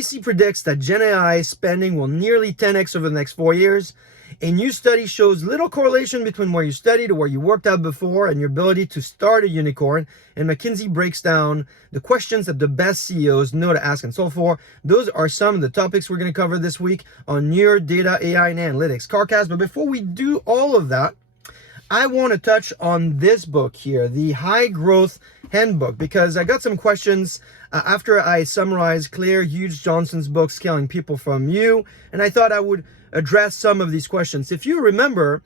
McKinsey predicts that Gen AI spending will nearly 10x over the next 4 years. A new study shows little correlation between where you studied or where you worked out before and your ability to start a unicorn. And McKinsey breaks down the questions that the best CEOs know to ask and solve for. Those are some of the topics we're going to cover this week on your Data, AI, and Analytics Carcast. But before we do all of that, I want to touch on this book here, the High Growth Handbook, because I got some questions after I summarized Claire Hughes Johnson's book, Scaling People from You, and I thought I would address some of these questions. If you remember,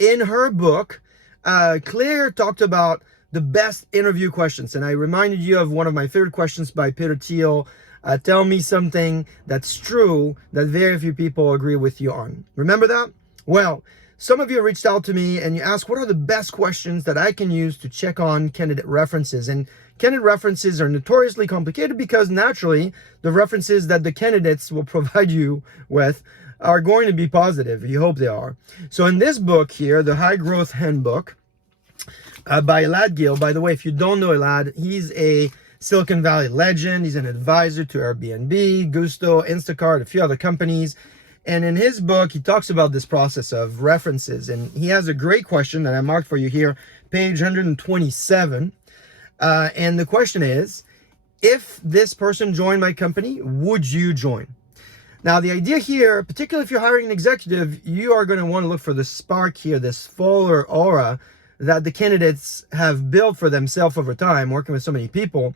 in her book, Claire talked about the best interview questions, and I reminded you of one of my favorite questions by Peter Thiel, tell me something that's true that very few people agree with you on. Remember that? Well, some of you reached out to me and you asked, what are the best questions that I can use to check on candidate references? And candidate references are notoriously complicated because naturally the references that the candidates will provide you with are going to be positive. You hope they are. So in this book here, the High Growth Handbook by Elad Gil, by the way, if you don't know Elad, he's a Silicon Valley legend. He's an advisor to Airbnb, Gusto, Instacart, a few other companies. And in his book, he talks about this process of references. And he has a great question that I marked for you here, page 127. And the question is, if this person joined my company, would you join? Now, the idea here, particularly if you're hiring an executive, you are going to want to look for the spark here, this fuller aura that the candidates have built for themselves over time, working with so many people.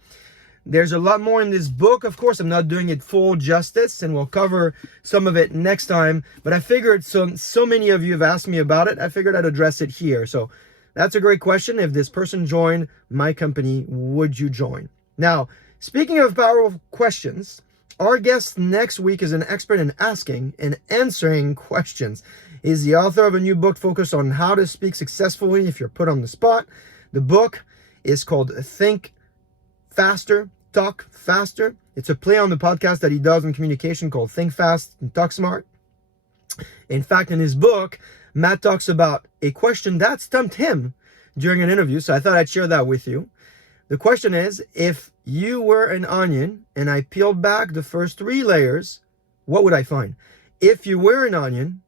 There's a lot more in this book. Of course, I'm not doing it full justice, and we'll cover some of it next time. But I figured, so many of you have asked me about it, I figured I'd address it here. So that's a great question. If this person joined my company, would you join? Now, speaking of powerful questions, our guest next week is an expert in asking and answering questions. He's the author of a new book focused on how to speak successfully if you're put on the spot. The book is called Think Faster, Talk Faster. It's a play on the podcast that he does in communication called Think Fast and Talk Smart. In fact, in his book, Matt talks about a question that stumped him during an interview, so I thought I'd share that with you. The question is, if you were an onion and I peeled back the first 3 layers, what would I find? If you were an onion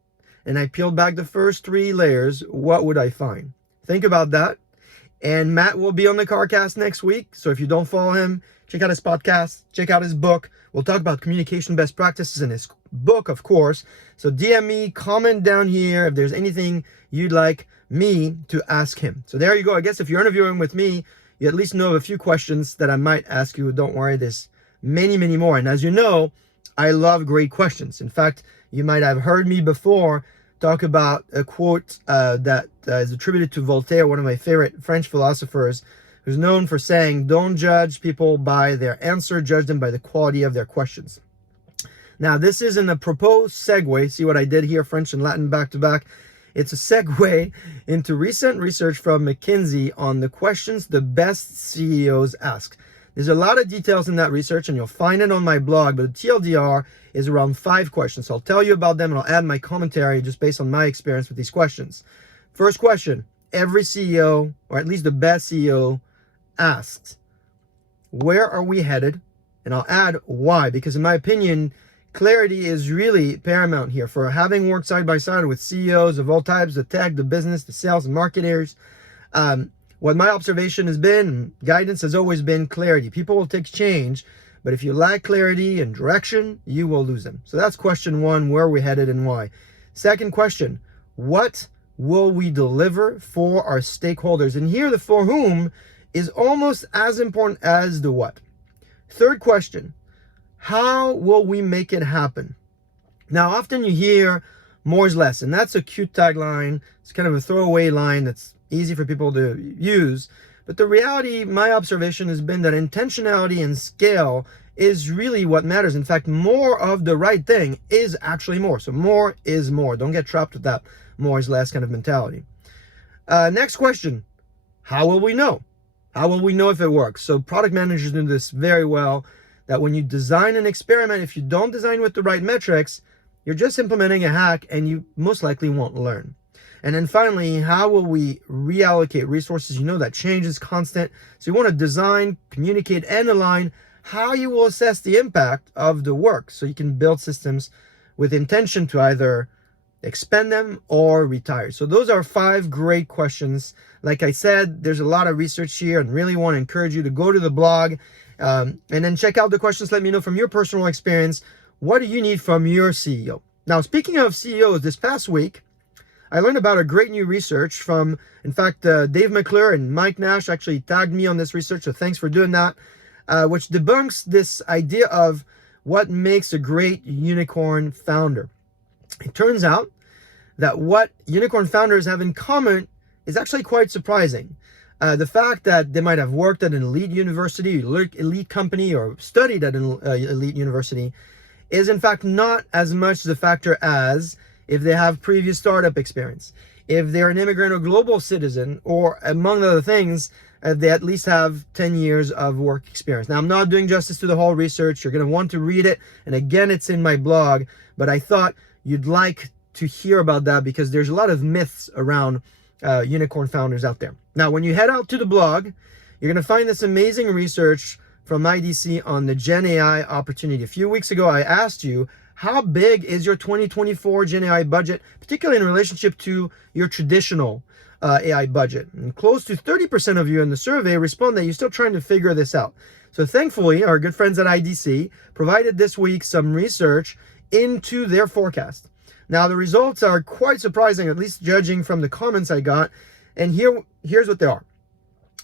and I peeled back the first 3 layers, what would I find? Think about that. And Matt will be on the Carcast next week. So if you don't follow him, check out his podcast, check out his book. We'll talk about communication best practices in his book, of course. So DM me, comment down here if there's anything you'd like me to ask him. So there you go. I guess if you're interviewing with me, you at least know of a few questions that I might ask you. Don't worry, there's many, many more. And as you know, I love great questions. In fact, you might have heard me before talk about a quote that is attributed to Voltaire, one of my favorite French philosophers, who's known for saying, don't judge people by their answer, judge them by the quality of their questions. Now, this isn't a proposed segue. See what I did here, French and Latin back to back. It's a segue into recent research from McKinsey on the questions the best CEOs ask. There's a lot of details in that research, and you'll find it on my blog, but the TLDR is around 5 questions. So I'll tell you about them, and I'll add my commentary just based on my experience with these questions. First question, every CEO, or at least the best CEO, asks, where are we headed? And I'll add why, because in my opinion, clarity is really paramount here. For having worked side by side with CEOs of all types, the tech, the business, the sales, and marketers, what my observation has been, guidance has always been clarity. People will take change, but if you lack clarity and direction, you will lose them. So that's question 1, where are we headed and why? Second question, what will we deliver for our stakeholders? And here the for whom is almost as important as the what. Third question, how will we make it happen? Now, often you hear more is less, and that's a cute tagline. It's kind of a throwaway line that's easy for people to use. But the reality, my observation has been that intentionality and scale is really what matters. In fact, more of the right thing is actually more. So more is more. Don't get trapped with that more is less kind of mentality. Next question, how will we know? How will we know if it works? So product managers do this very well, that when you design an experiment, if you don't design with the right metrics, you're just implementing a hack and you most likely won't learn. And then finally, how will we reallocate resources? You know that change is constant. So you want to design, communicate, and align how you will assess the impact of the work so you can build systems with intention to either expand them or retire. So those are 5 great questions. Like I said, there's a lot of research here and really want to encourage you to go to the blog and then check out the questions. Let me know from your personal experience, what do you need from your CEO? Now, speaking of CEOs, this past week, I learned about a great new research from, in fact, Dave McClure and Mike Nash actually tagged me on this research, so thanks for doing that, which debunks this idea of what makes a great unicorn founder. It turns out that what unicorn founders have in common is actually quite surprising. The fact that they might have worked at an elite university, elite company, or studied at an elite university is in fact not as much the factor as if they have previous startup experience, if they're an immigrant or global citizen, or among other things, they at least have 10 years of work experience. Now, I'm not doing justice to the whole research. You're going to want to read it. And again, it's in my blog, but I thought you'd like to hear about that because there's a lot of myths around unicorn founders out there. Now, when you head out to the blog, you're going to find this amazing research from IDC on the Gen AI opportunity. A few weeks ago, I asked you, how big is your 2024 Gen AI budget, particularly in relationship to your traditional AI budget? And close to 30% of you in the survey respond that you're still trying to figure this out. So thankfully, our good friends at IDC provided this week some research into their forecast. Now, the results are quite surprising, at least judging from the comments I got. And here's what they are.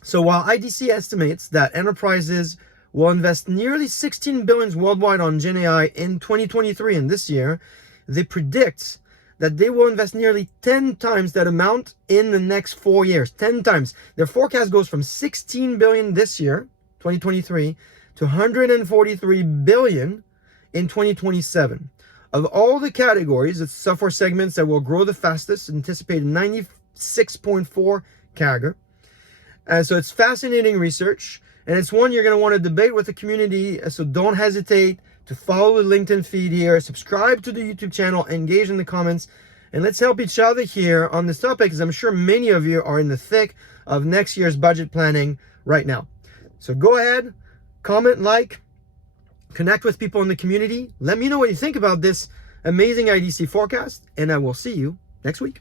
So while IDC estimates that enterprises will invest nearly $16 billion worldwide on Gen AI in 2023 and this year, they predict that they will invest nearly 10 times that amount in the next 4 years. 10 times. Their forecast goes from $16 billion this year, 2023, to $143 billion in 2027. Of all the categories, it's software segments that will grow the fastest, anticipated 96.4 CAGR. So it's fascinating research, and it's one you're going to want to debate with the community. So don't hesitate to follow the LinkedIn feed here, subscribe to the YouTube channel, engage in the comments, and let's help each other here on this topic, because I'm sure many of you are in the thick of next year's budget planning right now. So go ahead, comment, like, connect with people in the community. Let me know what you think about this amazing IDC forecast, and I will see you next week.